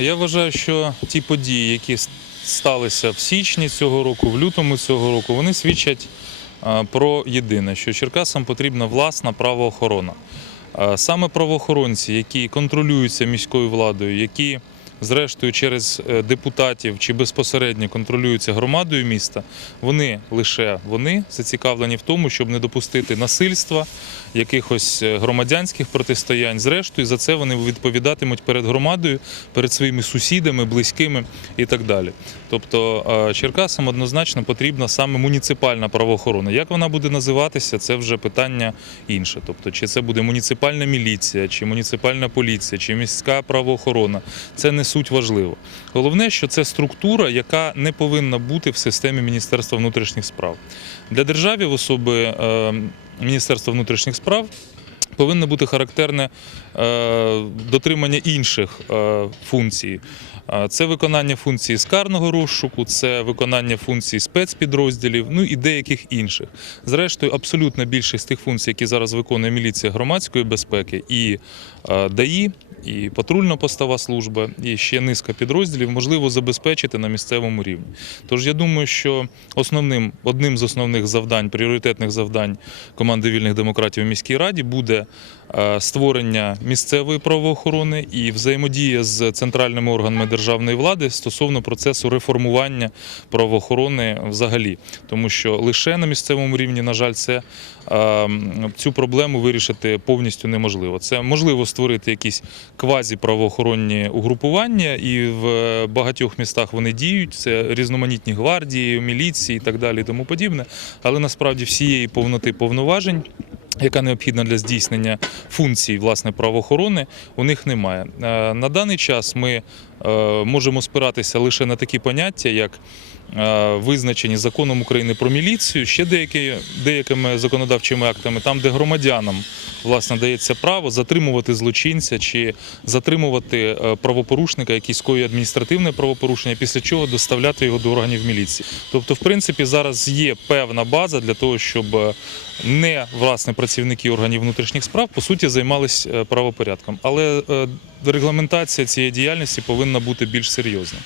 Я вважаю, що ті події, які сталися в січні цього року, в лютому цього року, вони свідчать про єдине, що Черкасам потрібна власна правоохорона. Саме правоохоронці, які контролюються міською владою, які зрештою через е, депутатів чи безпосередньо контролюються громадою міста, вони лише вони зацікавлені в тому, щоб не допустити насильства, якихось е, громадянських протистоянь. Зрештою, за це вони відповідатимуть перед громадою, перед своїми сусідами, близькими і так далі. Тобто е, Черкасам однозначно потрібна саме муніципальна правоохорона. Як вона буде називатися, це вже питання інше. Тобто, чи це буде муніципальна міліція, чи муніципальна поліція, чи міська правоохорона. Це не суть важливо. Головне, що це структура, яка не повинна бути в системі Міністерства внутрішніх справ. Для держави в особи е, Міністерства внутрішніх справ повинно бути характерне е, дотримання інших е, функцій. Це виконання функцій скарного розшуку, це виконання функцій спецпідрозділів, ну і деяких інших. Зрештою, абсолютна більшість тих функцій, які зараз виконує міліція громадської безпеки і ДАІ, і патрульно-постова служба, і ще низка підрозділів можливо забезпечити на місцевому рівні. Тож я думаю, що основним одним з основних завдань, пріоритетних завдань команди вільних демократів у міській раді буде е, створення місцевої правоохорони і взаємодія з центральними органами державної влади стосовно процесу реформування правоохорони взагалі, тому що лише на місцевому рівні, на жаль, це е, цю проблему вирішити повністю неможливо. Це можливо створити якісь квазі-правоохоронні угрупування, і в багатьох містах вони діють. Це різноманітні гвардії, міліції і так далі, і тому подібне. Але насправді всієї повноти повноважень. Яка необхідна для здійснення функцій власне правоохорони, у них немає. Е, На даний час ми е, можемо спиратися лише на такі поняття, як е, визначені законом України про міліцію, ще деякі, деякими законодавчими актами, там, де громадянам власне дається право затримувати злочинця чи затримувати е, правопорушника, який скоює адміністративне правопорушення, після чого доставляти його до органів міліції. Тобто, в принципі, зараз є певна база для того, щоб е, не власне працівники органів внутрішніх справ по суті займалися правопорядком, але е, регламентація цієї діяльності повинна бути більш серйозна.